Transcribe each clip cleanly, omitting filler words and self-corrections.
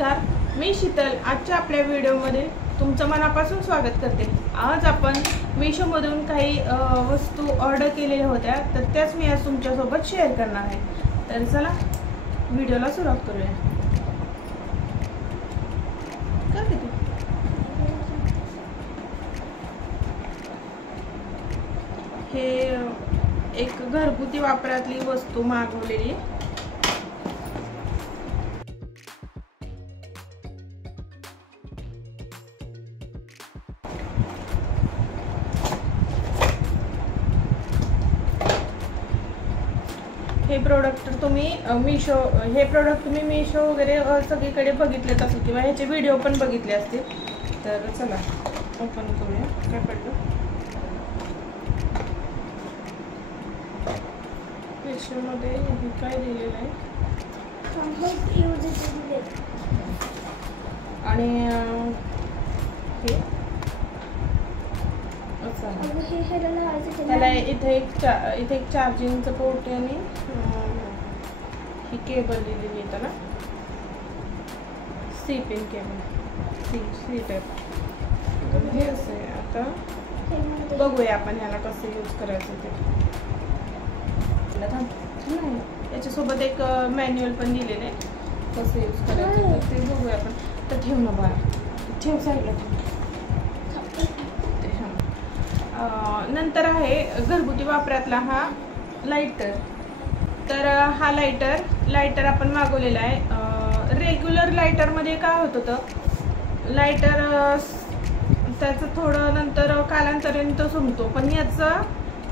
नमस्कार, मी शीतल. आजच्या आपल्या व्हिडिओमध्ये तुमचं मनापासून स्वागत करते. आज आपण मीशोमधून काही वस्तू ऑर्डर केलेल्या होत्या, तर त्याच मी आज तुमच्यासोबत शेअर करणार आहे. तर चला व्हिडिओला सुरुवात करूया. हे एक घरगुती वापरातली वस्तू मागवलेली. हे प्रोडक्ट तुम्ही मीशो वगैरे सगळीकडे बघितलेच असेल किंवा ह्याचे व्हिडिओ पण बघितले असतील. तर चला ओपन करूया. काय पडलं? मीशोमध्ये हे काय दिलेलं आहे आणि हे त्याला इथे एक चार्जिंगचं पोर्ट आणि ही केबल दिलेली आहे त्याला. C pin cable, C type. हे असं आहे. आता बघूया आपण ह्याला कसं यूज करायचं ते. याच्यासोबत एक मॅन्युअल पण दिलेलं आहे कसं यूज करायचं ते बघूया आपण. तर ठेव ना बाळा, ठेव साईडला ठेव. नंतर आहे घरगुती वापरातला हा लायटर. तर हा लायटर आपण मागवलेला आहे. रेग्युलर लायटरमध्ये काय होत होतं, लायटर त्याचं थोडं नंतर कालांतराने तो सुमतो, पण याचं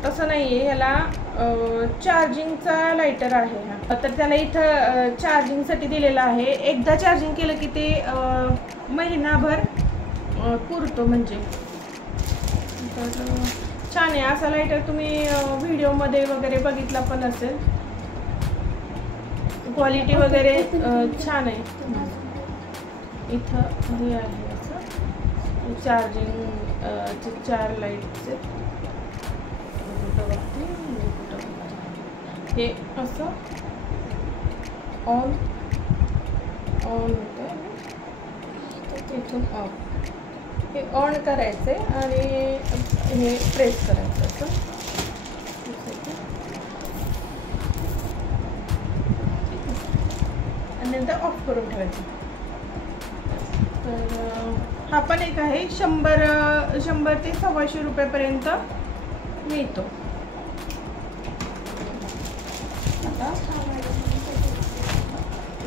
तसं नाही आहे. ह्याला चार्जिंगचा लायटर आहे हा. तर त्याला इथं चार्जिंगसाठी दिलेलं आहे. एकदा चार्जिंग केलं की ते महिनाभर पुरतो म्हणजे. तर छान आहे असा लायटर. तुम्ही व्हिडिओमध्ये वगैरे बघितला पण असेल. क्वालिटी वगैरे छान आहे. इथं हे आहे असं चार्जिंग 4 लाईटचे. हे असं ऑन होतं, इथून ऑफ. हे ऑन करायचे आणि हे प्रेस करायचं असं. आणि नंतर ऑफ करून ठेवायचं. तर हा पण एक आहे. 100 ते 125 रुपयापर्यंत मिळतो.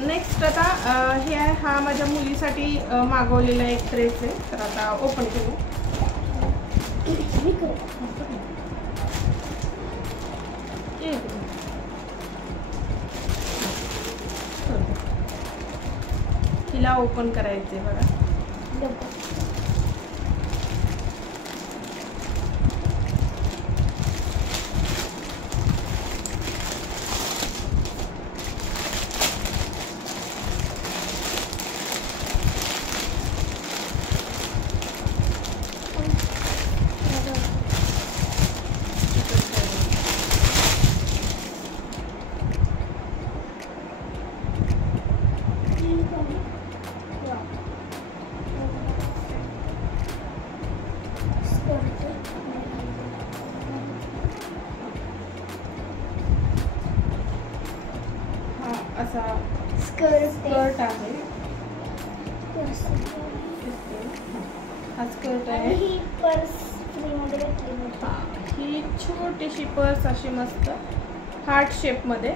नेक्स्ट आता हे आहे, हा माझ्या मुलीसाठी मागवलेला एक ड्रेस आहे. तर आता ओपन करू. तिला ओपन करायचे बघा. असा स्कर्ट आहे. हा स्कर्ट आहे. ही पर्स फ्रीमध्ये भेटली. ही छोटीशी पर्स अशी मस्त हार्ट शेपमध्ये.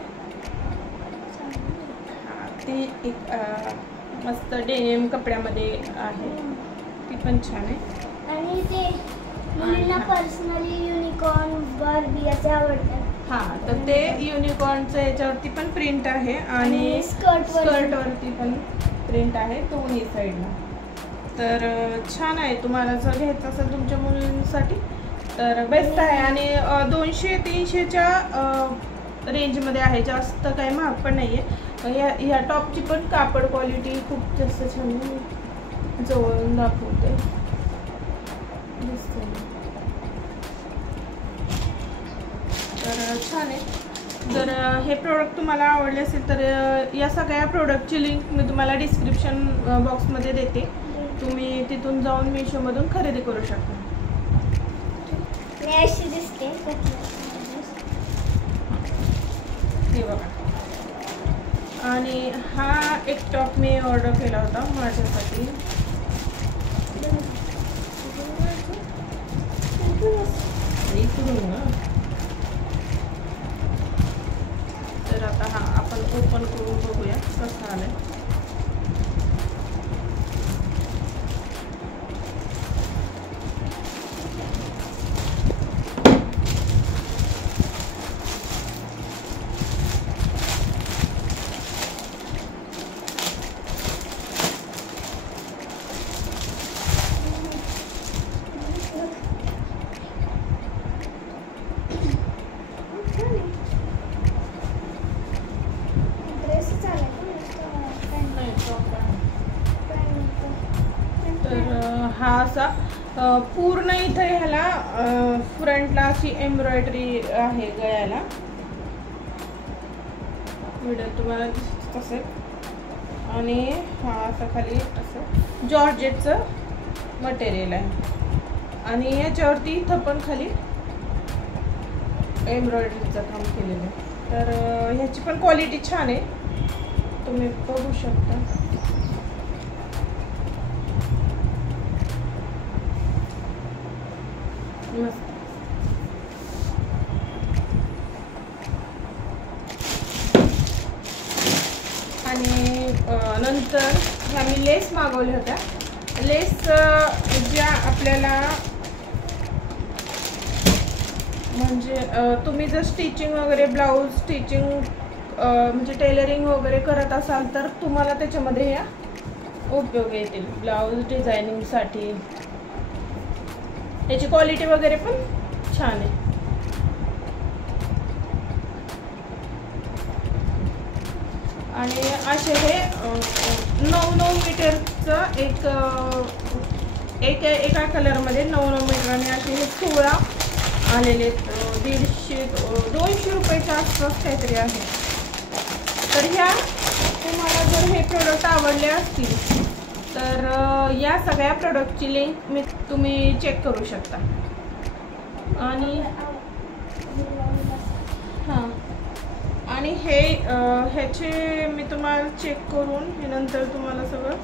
ती एक मस्त डेनिम कपड्यामध्ये आहे. ती पण छान आहे. आणि ते मुलींना पर्सनली युनिकॉर्न बार्बी असे आवडतात. हां, तर ते युनिकॉर्नचं याच्यावरती पण प्रिंट आहे आणि स्कर्टवरती पण प्रिंट आहे दोन्ही साईडला. तर छान आहे. तुम्हाला जर घ्यायचं असेल तुमच्या मुलींसाठी तर बेस्ट आहे. आणि 200-300च्या रेंजमध्ये आहे. जास्त काही महाग पण नाही आहे. ह्या टॉपची पण कापड क्वालिटी खूप जास्त छान आहे. जवळून दाखवते दिसते. तर छान आहे. जर हे प्रोडक्ट तुम्हाला आवडले असेल तर या सगळ्या प्रोडक्टची लिंक मी तुम्हाला डिस्क्रिप्शन बॉक्समध्ये देते. तुम्ही तिथून जाऊन मीशोमधून खरेदी करू शकता. अशी दिसते हे बघा. आणि हा एक टॉप मी ऑर्डर केला होता माझ्यासाठी. इकडून ना, तर आता हा आपण ओपन करून बघूया कसं आलंय. तर हा असा पूर्ण इथे ह्याला फ्रंटला अशी एम्ब्रॉयडरी आहे गळ्याला. व्हिडिओ तुम्हाला दिसत असेल. आणि हा असा खाली असं जॉर्जेटचं मटेरियल आहे आणि याच्यावरती इथं पण खाली एम्ब्रॉयडरीचं काम केलेलं आहे. तर ह्याची पण क्वालिटी छान आहे, तुम्ही बघू शकता. मस्त. आणि नंतर ह्या मी लेस मागवल्या होत्या. लेस ज्या आपल्याला म्हणजे तुम्ही जर स्टिचिंग वगैरे ब्लाऊज स्टिचिंग म्हणजे टेलरिंग वगैरे करत असाल तर तुम्हाला त्याच्यामध्ये ह्या उपयोग येतील ब्लाऊज डिझायनिंगसाठी. याची क्वालिटी वगैरे पण छान आहे. आणि असे हे 9 मीटरचं एका कलरमध्ये 9 मीटरने असे हे 16 आलेले. 200 रुपयाच्या आसपास काहीतरी आहे. तर ह्या तुम्हाला जर हे प्रोडक्ट आवडले असतील तर या सगळ्या प्रोडक्टची लिंक तुम्ही चेक करू शकता. आणि हां, आणि ह्याचे मी तुम्हाला चेक करून हे नंतर तुम्हाला सगळं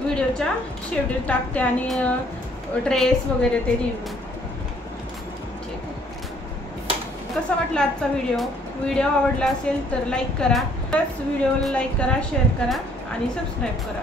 व्हिडिओच्या शेवटी टाकते आणि ड्रेस वगैरे ते रिव्ह्यू. ठीक आहे. कसा वाटला आजचा व्हिडिओ आवडला असेल तर लाईक करा. व्हिडिओला लाईक करा, शेअर करा आणि सबस्क्राईब करा.